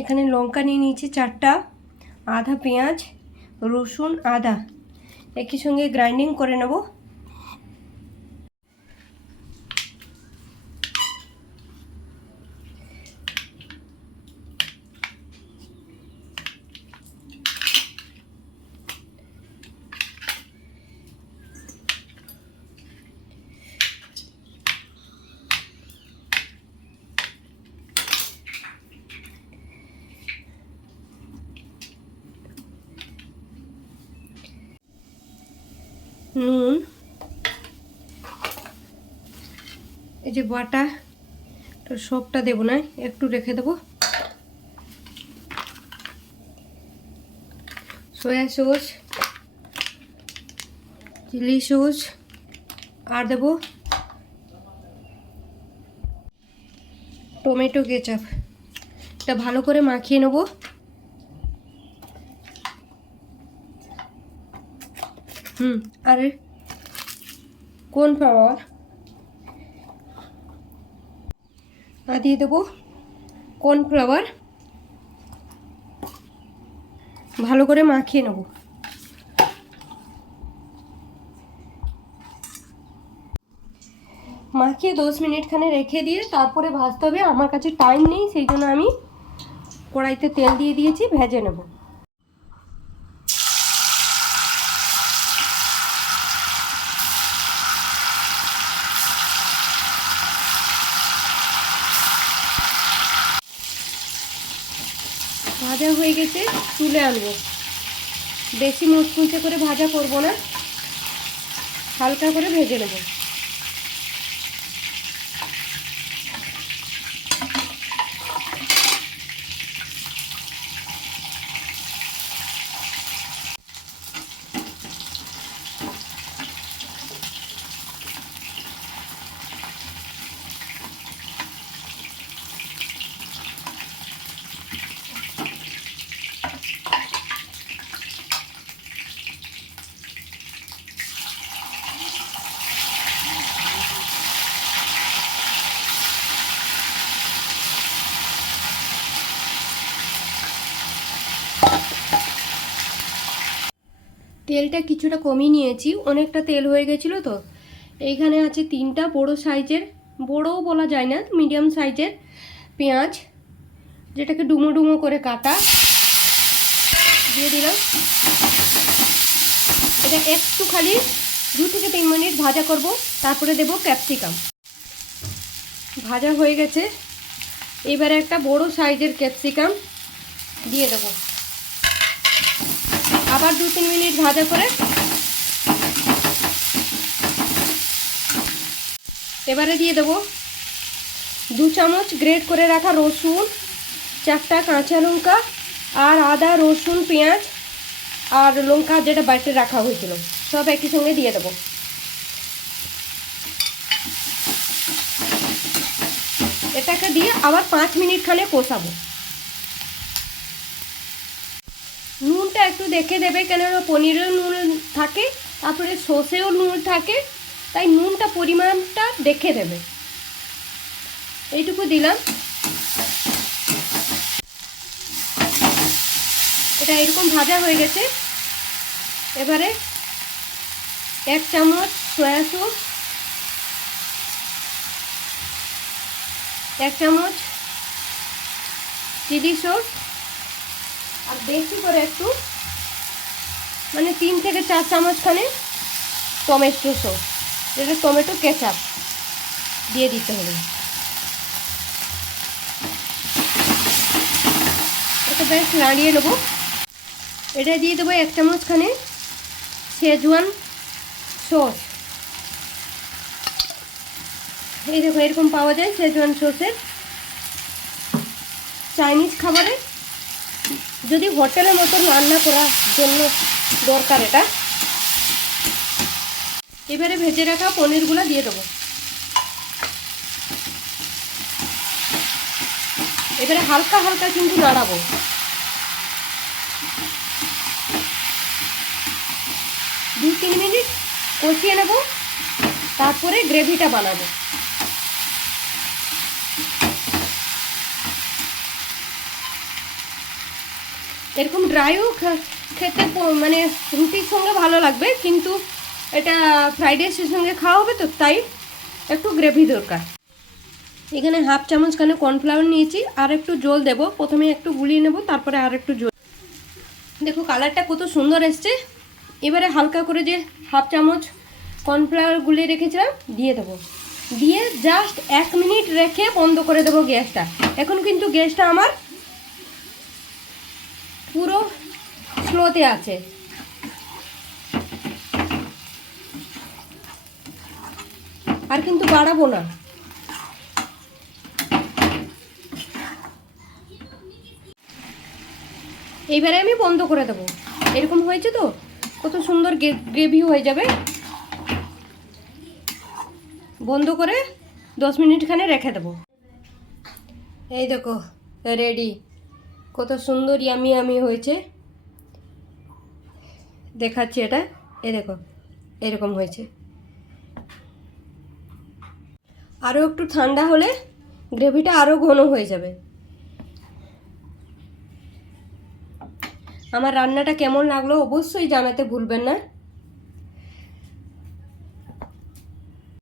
এখানে লঙ্কা নিয়ে নিয়েছি 4টা, আধা পেঁয়াজ, রসুন, আদা একই সঙ্গে গ্রাইন্ডিং করে নেব। নুন, এই যে বাটা সবটা দেবো না, একটু রেখে দেবো। সয়া সস, চিলি সস, আর দেবো টমেটো কেচাপ। এটা ভালো করে মাখিয়ে নেব। আর কর্নফ্লাওয়ার দিয়ে দেবো। কর্নফ্লাওয়ার ভালো করে মাখিয়ে নেব। মাখিয়ে 10 মিনিট খানে রেখে দিয়ে তারপরে ভাজতে হবে। আমার কাছে টাইম নেই, সেই জন্য আমি কড়াইতে তেল দিয়ে দিয়েছি, ভেজে নেব। ভাজা হয়ে গেছে, তুলে আনবো। বেশি মুচমুচে করে ভাজা করব না, হালকা করে ভেজে নেব। তেলটা কিছুটা কমিয়ে নিয়েছি, অনেকটা তেল হয়ে গেছিলো তো। এইখানে আছে 3টা বড় সাইজের, বড়ও বলা যায় না, মিডিয়াম সাইজের পেঁয়াজ, যেটাকে ডুমো ডুমো করে কাটা, দিয়ে দিলাম। এটা একটু খালি 2 থেকে 3 মিনিট ভাজা করব, তারপরে দেব ক্যাপসিকাম। ভাজা হয়ে গেছে, এবারে একটা বড় সাইজের ক্যাপসিকাম দিয়ে দেব। আবার 2-3 মিনিট ভাজা করে এবারে দিয়ে দেব 2 চামচ গ্রেট করে রাখা রসুন, 4টা কাঁচা লঙ্কা, আর আদা, রসুন, পেঁয়াজ আর লঙ্কা যেটা বাটে রাখা হয়েছিল, সব একই সঙ্গে দিয়ে দেব। এটাকে দিয়ে আবার 5 মিনিট খানে কষাবো। নুনটা একটু দেখে দেবে, কেননা পনিরেও নুন থাকে, তারপরে সসেও নুন থাকে, তাই নুনটা পরিমাণটা দেখে দেবে। এইটুকু দিলাম। এটা এরকম ভাজা হয়ে গেছে। এবারে 1 চামচ সয়া সস, 1 চামচ চিলি সস, আর বেশি করে একটু মানে 3 থেকে 4 চামচ খানে টমেটো সস, যেটা টমেটো কেচাপ দিয়ে দিতে হবে। এটা বেশ নাড়িয়ে নেব। এটা দিয়ে দেবো 1 চামচ খানে শেজওয়ান সস। এই দেখো, এরকম পাওয়া যায় শেজওয়ান সসের চাইনিজ খাবারে। যদি হোটেলের মতো রান্না করার জন্য দরকার এটা। এবারে ভেজে রাখা পনিরগুলো দিয়ে দেবো। এবারে হালকা হালকা কিন্তু নাড়াবো। 2-3 মিনিট কষিয়ে নেব, তারপরে গ্রেভিটা বানাবো। এরকম ড্রাইও খেতে মানে রুটির সঙ্গে ভালো লাগবে, কিন্তু এটা ফ্রাইড রাইসের সঙ্গে খাওয়া হবে তো, তাই একটু গ্রেভি দরকার। এখানে হাফ চামচ খানে কর্নফ্লাওয়ার নিয়েছি, আর একটু জল দেব। প্রথমে একটু গুলিয়ে নেব, তারপরে আর একটু জল। দেখো কালারটা কত সুন্দর এসছে। এবারে হালকা করে যে হাফ চামচ কর্নফ্লাওয়ার গুলিয়ে রেখেছিলাম দিয়ে দেবো। দিয়ে জাস্ট 1 মিনিট রেখে বন্ধ করে দেবো গ্যাসটা। এখন কিন্তু গ্যাসটা আমার পুরো স্লোতে আছে। আর কিন্তু বাড়াবো না। এইবারে আমি বন্ধ করে দেবো। এরকম হয়েছে তো, কত সুন্দর গ্রেভি হয়ে যাবে। বন্ধ করে 10 মিনিট খানে রেখে দেবো। এই দেখো রেডি, কত সুন্দর ইয়ামি ইয়ামি হয়েছে। দেখাচ্ছি এটা, এই দেখো এরকম হয়েছে। আরও একটু ঠান্ডা হলে গ্রেভিটা আরও ঘন হয়ে যাবে। আমার রান্নাটা কেমন লাগলো অবশ্যই জানাতে ভুলবেন না।